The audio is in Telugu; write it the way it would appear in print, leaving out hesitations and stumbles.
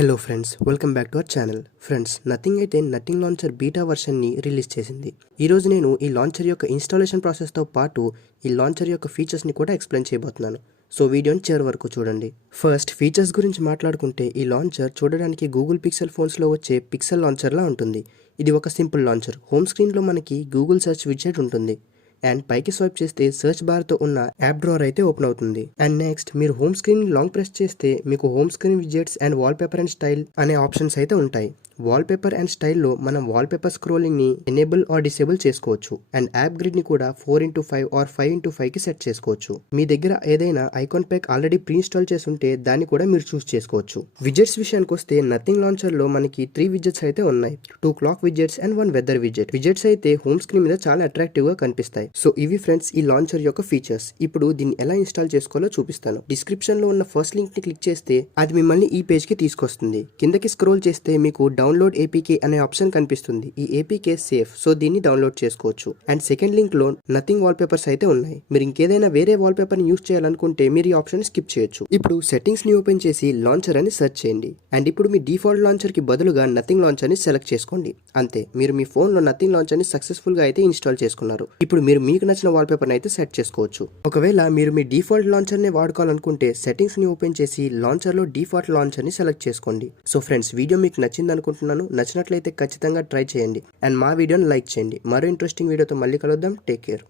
Hello friends, welcome back to our channel. Friends, nothing అయితే నథింగ్ లాంచర్ బీటా వర్షన్ని రిలీజ్ చేసింది. ఈరోజు నేను ఈ లాంచర్ యొక్క ఇన్స్టాలేషన్ ప్రాసెస్తో పాటు ఈ లాంచర్ యొక్క ఫీచర్స్ని కూడా ఎక్స్ప్లెయిన్ చేయబోతున్నాను. సో వీడియోని చివరి వరకు చూడండి. ఫస్ట్ ఫీచర్స్ గురించి మాట్లాడుకుంటే ఈ లాంచర్ చూడడానికి గూగుల్ పిక్సెల్ ఫోన్స్లో వచ్చే పిక్సెల్ లాంచర్లా ఉంటుంది. ఇది ఒక సింపుల్ లాంచర్. హోమ్ స్క్రీన్లో మనకి గూగుల్ సెర్చ్ విడ్జెట్ ఉంటుంది. అండ్ పైకి స్వైప్ చేస్తే సెర్చ్ బార్తో ఉన్న యాప్ డ్రావర్ అయితే ఓపెన్ అవుతుంది. అండ్ నెక్స్ట్ మీరు హోమ్ స్క్రీన్ లాంగ్ ప్రెస్ చేస్తే మీకు home screen widgets and wallpaper and style అనే ఆప్షన్స్ అయితే ఉంటాయి. వాల్ పేపర్ అండ్ స్టైల్లో మనం వాల్ పేపర్ స్క్రోలింగ్ని ఎనేబుల్ ఆర్ డిసేబుల్ చేసుకోవచ్చు. అండ్ యాప్ గ్రిడ్ని కూడా 4x5 ఆర్ 5x5కి సెట్ చేసుకోవచ్చు. మీ దగ్గర ఏదైనా icon pack already pre install చేసి ఉంటే దాన్ని కూడా మీరు చూస్ చేసుకోవచ్చు. విడ్జెట్స్ విషయానికి వస్తే నథింగ్ లాంచర్లో మనకి 3 విడ్జెట్స్ అయితే ఉన్నాయి. 2 clock widgets and 1 weather widget. Widgets అయితే హోమ్ స్క్రీన్ మీద చాలా అట్రాక్టివ్గా కనిపిస్తాయి. సో ఇవి ఫ్రెండ్స్ ఈ లాంచర్ యొక్క ఫీచర్స్. ఇప్పుడు దీన్ని ఎలా ఇన్స్టాల్ చేసుకోవాలో చూపిస్తాను. డిస్క్రిప్షన్లో ఉన్న ఫస్ట్ లింక్ని క్లిక్ చేస్తే అది మిమ్మల్ని ఈ పేజ్కి తీసుకొస్తుంది. కిందకి స్క్రోల్ చేస్తే మీకు డౌన్లోడ్ ఏపీకే అనే ఆప్షన్ కనిపిస్తుంది. ఈ ఏపీకే సేఫ్, సో దీన్ని డౌన్లోడ్ చేసుకోవచ్చు. అండ్ సెకండ్ లింక్ లో నథింగ్ వాల్ పేపర్స్ అయితే ఉన్నాయి. మీరు ఇంకేదైనా వేరే వాల్ పేపర్ ని యూస్ చేయాలనుకుంటే మీరు ఈ ఆప్షన్ స్కిప్ చేయొచ్చు. ఇప్పుడు సెట్టింగ్స్ ని ఓపెన్ చేసి లాంచర్ అని సెర్చ్ చేయండి. అండ్ ఇప్పుడు మీ డిఫాల్ట్ లాంచర్ కి బదులుగా నథింగ్ లాంచర్ ని సెలెక్ట్ చేసుకోండి. అంతే, మీరు మీ ఫోన్ లో నథింగ్ లాంచర్ ని సక్సెస్ఫుల్ గా అయితే ఇన్స్టాల్ చేసుకున్నారు. ఇప్పుడు మీరు మీకు నచ్చిన వాల్ పేపర్ అయితే సెట్ చేసుకోవచ్చు. ఒకవేళ మీరు మీ డిఫాల్ట్ లాంచర్ ని వాడుకోవాలనుకుంటే సెట్టింగ్స్ ని ఓపెన్ చేసి లాంచర్ లో డిఫాల్ట్ లాంచర్ ని సెలెక్ట్ చేసుకోండి. సో ఫ్రెండ్స్, వీడియో మీకు నచ్చింది అనుకుంటున్నాను. నచ్చినట్లయితే ఖచ్చితంగా ట్రై చేయండి అండ్ మా వీడియోని లైక్ చేయండి. మరో ఇంట్రెస్టింగ్ వీడియోతో మళ్ళీ కలుద్దాం. Take care.